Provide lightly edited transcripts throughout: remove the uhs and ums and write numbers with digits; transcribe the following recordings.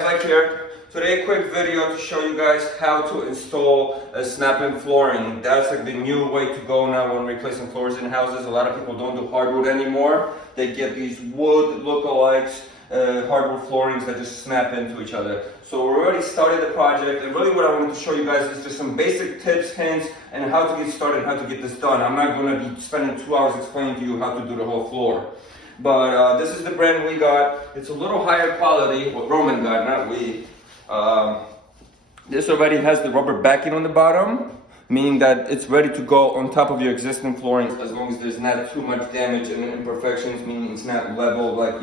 Mike here. Today, a quick video to show you guys how to install a snap-in flooring. That's like the new way to go now when replacing floors in houses. A lot of people don't do hardwood anymore. They get these wood lookalikes, hardwood floorings that just snap into each other. So we already started the project, and really what I wanted to show you guys is just some basic tips, hints, and how to get started, how to get this done. I'm not going to be spending 2 hours explaining to you how to do the whole floor. But this is the brand we got. It's a little higher quality, what Roman got, not we. This already has the rubber backing on the bottom, meaning that it's ready to go on top of your existing flooring as long as there's not too much damage and imperfections, meaning it's not level, like,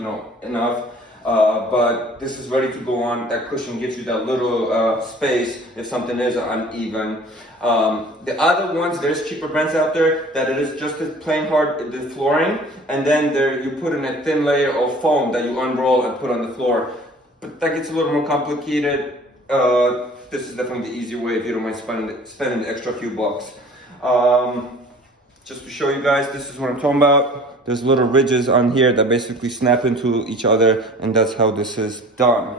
enough. But this is ready to go on. That cushion gives you that little space if something is uneven. The other ones, there's cheaper brands out there that it is just the plain hard the flooring, and then there you put in a thin layer of foam that you unroll and put on the floor. But that gets a little more complicated. This is definitely the easier way if you don't mind spending the extra few bucks. Just to show you guys, this is what I'm talking about. There's little ridges on here that basically snap into each other, and that's how this is done.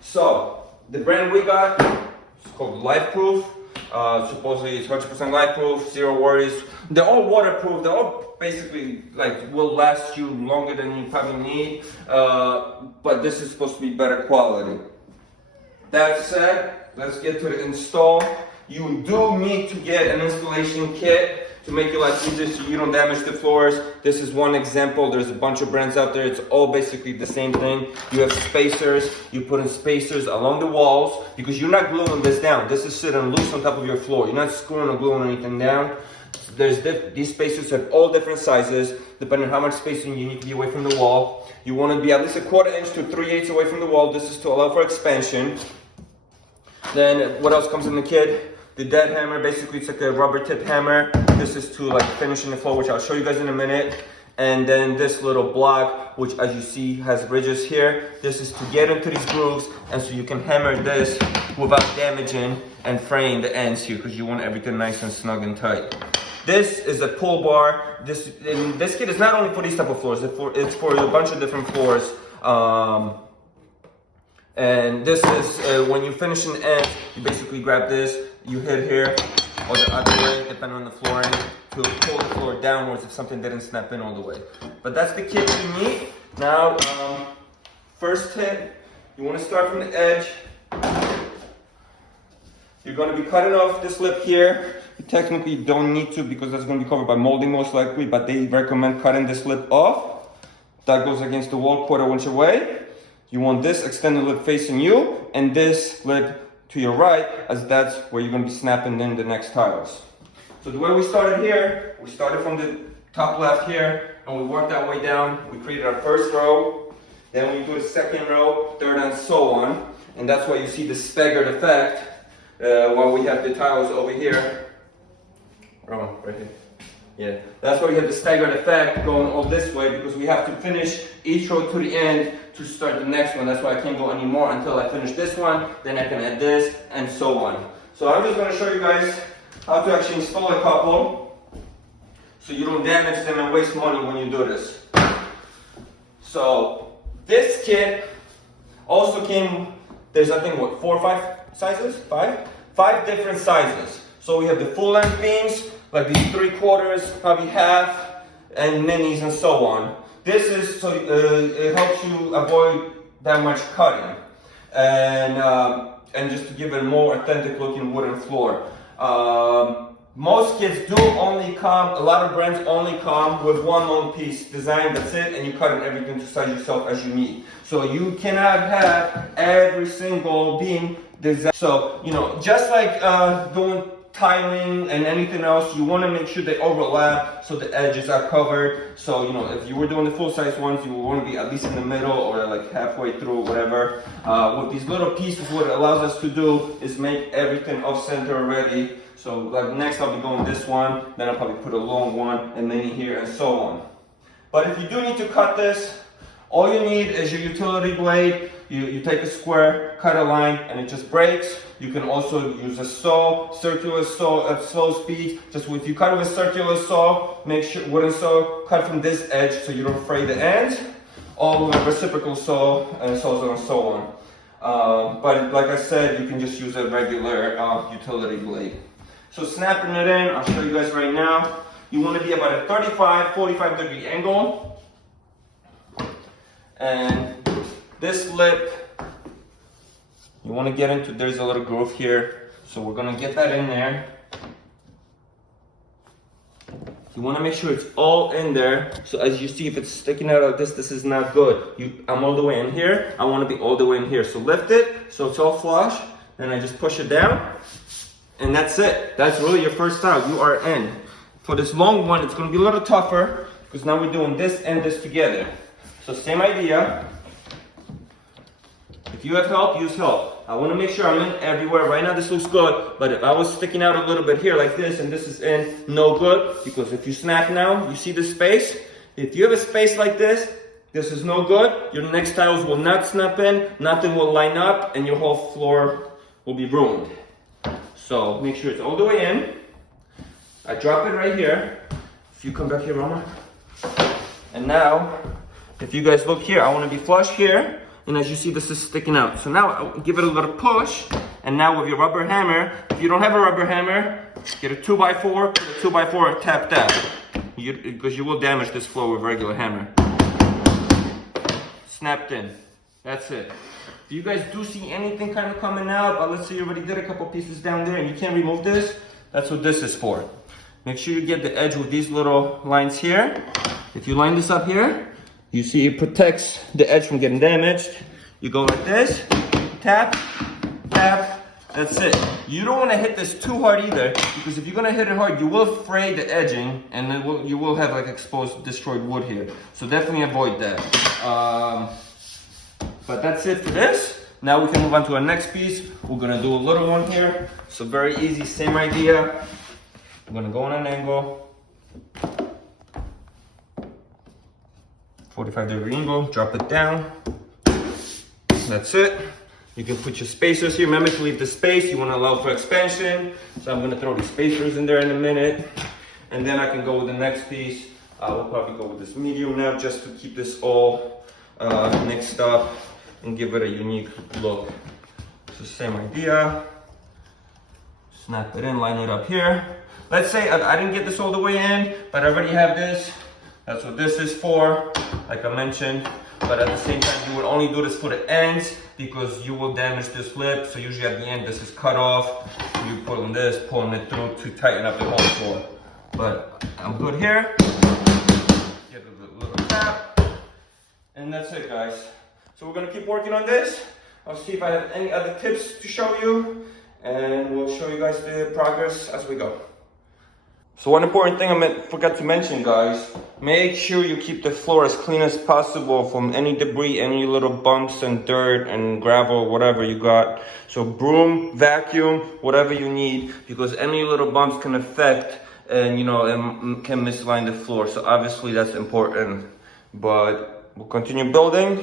So, the brand we got is called LifeProof. Supposedly it's 100% LifeProof, zero worries. They're all waterproof. They're all basically will last you longer than you probably need. But this is supposed to be better quality. That said, let's get to the install. You do need to get an installation kit to make your life easier so you don't damage the floors. This is one example. There's a bunch of brands out there. It's all basically the same thing. You have spacers. You put in spacers along the walls because you're not gluing this down. This is sitting loose on top of your floor. You're not screwing or gluing anything down. These spacers have all different sizes depending on how much spacing you need to be away from the wall. You want to be at least 1/4 inch to 3/8 away from the wall. This is to allow for expansion. Then what else comes in the kit? The dead hammer, basically it's like a rubber tip hammer. This is to finish in the floor, which I'll show you guys in a minute. And then this little block, which as you see has ridges here. This is to get into these grooves, and so you can hammer this without damaging and fraying the ends here, because you want everything nice and snug and tight. This is a pull bar. This kit is not only for these type of floors, it's for a bunch of different floors. And this is, when you finish an end, you basically grab this, you hit here, or the other way, depending on the flooring, to pull the floor downwards if something didn't snap in all the way. But that's the kit you need. Now, first tip, you want to start from the edge. You're going to be cutting off this lip here. You technically don't need to because that's going to be covered by molding most likely, but they recommend cutting this lip off. That goes against the wall 1/4 inch away. You want this extended lip facing you, and this lip to your right, as that's where you're going to be snapping in the next tiles. So the way we started here, we started from the top left here, and we worked our way down. We created our first row, then we do the second row, third, and so on. And that's why you see the staggered effect while we have the tiles over here. Oh, right here. Yeah, that's why we have the staggered effect going all this way, because we have to finish each row to the end to start the next one. That's why I can't go anymore until I finish this one, then I can add this, and so on. So I'm just going to show you guys how to actually install a couple so you don't damage them and waste money when you do this. So this kit also came, there's I think what, 4 or 5 sizes? 5 different sizes. So we have the full length beams, like these 3/4, probably half, and minis and so on. This is so it helps you avoid that much cutting, and just to give it a more authentic looking wooden floor. Most kits do only come, a lot of brands only come with one long piece design, that's it, and you cut in everything to size yourself as you need. So you cannot have every single beam design. So, just like doing tiling and anything else, you want to make sure they overlap so the edges are covered. So, if you were doing the full-size ones, you want to be at least in the middle or halfway through, whatever. With these little pieces, what it allows us to do is make everything off-center already. So, next I'll be going this one, then I'll probably put a long one, and then here, and so on. But if you do need to cut this, all you need is your utility blade. You take a square, cut a line, and it just breaks. You can also use a saw, circular saw at slow speed. Just if you cut with a circular saw, make sure wooden saw, cut from this edge so you don't fray the ends. Or with a reciprocal saw, and so on and so on. But like I said, you can just use a regular utility blade. So snapping it in, I'll show you guys right now. You want to be about a 35, 45 degree angle. And this lip, you want to get into, there's a little groove here. So we're going to get that in there. You want to make sure it's all in there. So as you see, if it's sticking out like this is not good. I'm all the way in here. I want to be all the way in here. So lift it so it's all flush. Then I just push it down. And that's it. That's really your first style. You are in. For this long one, it's going to be a little tougher because now we're doing this and this together. So same idea. If you have help, use help. I want to make sure I'm in everywhere. Right now this looks good, but if I was sticking out a little bit here like this and this is in, no good, because if you snap now, you see the space. If you have a space like this is no good. Your next tiles will not snap in, nothing will line up, and your whole floor will be ruined. So make sure it's all the way in. I drop it right here. If you come back here, Roma. And now, if you guys look here, I want to be flush here. And as you see, this is sticking out. So now I'll give it a little push. And now with your rubber hammer, if you don't have a rubber hammer, get a 2x4, put a 2x4 and tap that. Because you will damage this floor with regular hammer. Snapped in. That's it. If you guys do see anything kind of coming out, but let's say you already did a couple pieces down there and you can't remove this, that's what this is for. Make sure you get the edge with these little lines here. If you line this up here, you see it protects the edge from getting damaged. You go like this, tap, tap, that's it. You don't want to hit this too hard either, because if you're going to hit it hard, you will fray the edging, and you will have like exposed, destroyed wood here. So definitely avoid that. But that's it for this. Now we can move on to our next piece. We're going to do a little one here. So very easy, same idea. I'm going to go on an angle. 45 degree angle, drop it down. That's it. You can put your spacers here. Remember to leave the space. You want to allow for expansion. So I'm going to throw these spacers in there in a minute. And then I can go with the next piece. We'll probably go with this medium now just to keep this all mixed up and give it a unique look. So same idea. Snap it in, line it up here. Let's say I didn't get this all the way in, but I already have this. That's what this is for, like I mentioned. But at the same time, you would only do this for the ends because you will damage this lip. So usually at the end, this is cut off. You pulling this, pulling it through to tighten up the whole floor. But I'm good here. Give it a little tap. And that's it, guys. So we're gonna keep working on this. I'll see if I have any other tips to show you. And we'll show you guys the progress as we go. So one important thing I forgot to mention, guys, make sure you keep the floor as clean as possible from any debris, any little bumps and dirt and gravel, whatever you got. So broom, vacuum, whatever you need, because any little bumps can affect and and can misline the floor. So obviously that's important. But we'll continue building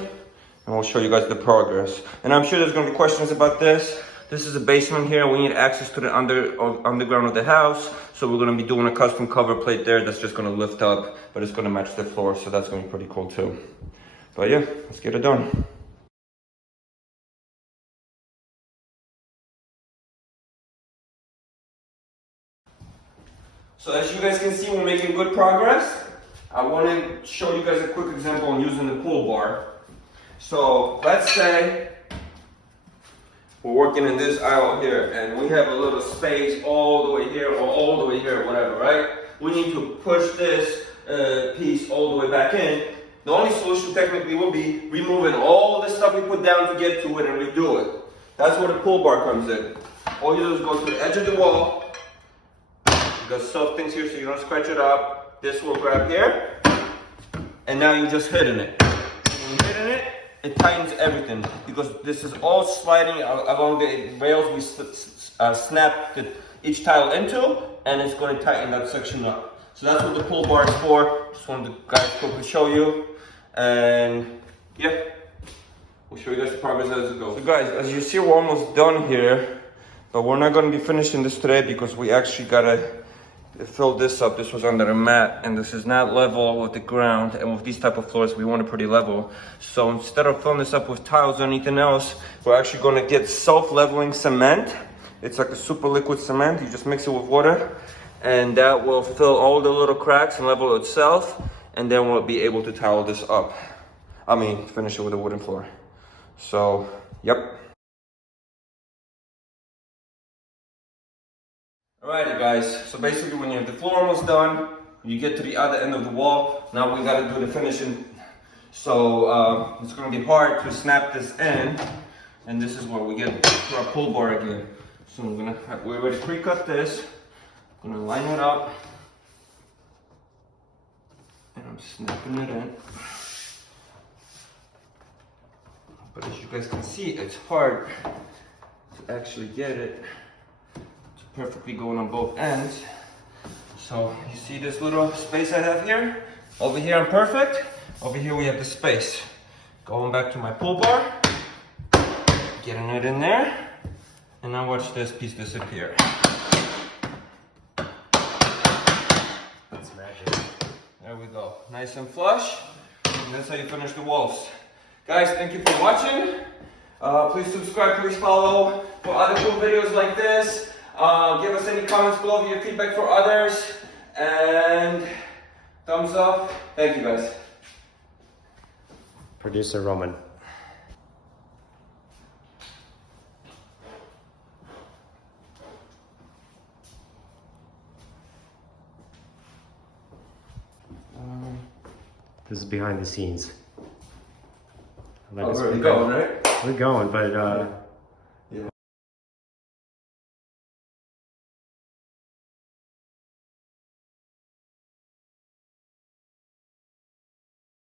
and we'll show you guys the progress. And I'm sure there's gonna be questions about this. This is a basement here. We need access to the underground of the house. So we're gonna be doing a custom cover plate there that's just gonna lift up, but it's gonna match the floor. So that's gonna be pretty cool too. But yeah, let's get it done. So as you guys can see, we're making good progress. I wanna show you guys a quick example on using the pull bar. So let's say we're working in this aisle here, and we have a little space all the way here, or all the way here, whatever, right? We need to push this piece all the way back in. The only solution technically will be removing all the stuff we put down to get to it and redo it. That's where the pull bar comes in. All you do is go to the edge of the wall. You got soft things here so you don't scratch it up. This will grab here, and now you're just hitting it. When you're hitting it, it tightens everything because this is all sliding along the rails we snapped each tile into, and it's going to tighten that section up. So that's what the pull bar is for. Just wanted to guys quickly show you, and yeah, we'll show you guys the progress as it goes. So guys, as you see, we're almost done here, but we're not going to be finishing this today because we actually gotta it filled this up. This was under a mat, and this is not level with the ground. And with these type of floors, we want it pretty level. So instead of filling this up with tiles or anything else, we're actually gonna get self-leveling cement. It's like a super liquid cement. You just mix it with water, and that will fill all the little cracks and level itself. And then we'll be able to tile this up. I mean, finish it with a wooden floor. So, yep. Alrighty guys, so basically when you have the floor almost done, you get to the other end of the wall, now we gotta do the finishing. So it's gonna be hard to snap this in, and this is where we get to our pull bar again. So we already pre-cut this, I'm gonna line it up, and I'm snapping it in. But as you guys can see, it's hard to actually get it perfectly going on both ends. So you see this little space I have here? Over here I'm perfect. Over here we have the space. Going back to my pull bar, getting it in there, and now watch this piece disappear. That's magic. There we go. Nice and flush. And that's how you finish the walls. Guys, thank you for watching. Please subscribe, please follow for other cool videos like this. Give us any comments below, your feedback for others, and thumbs up. Thank you guys. Producer Roman. This is behind the scenes. Oh, we're going, right? We're going, but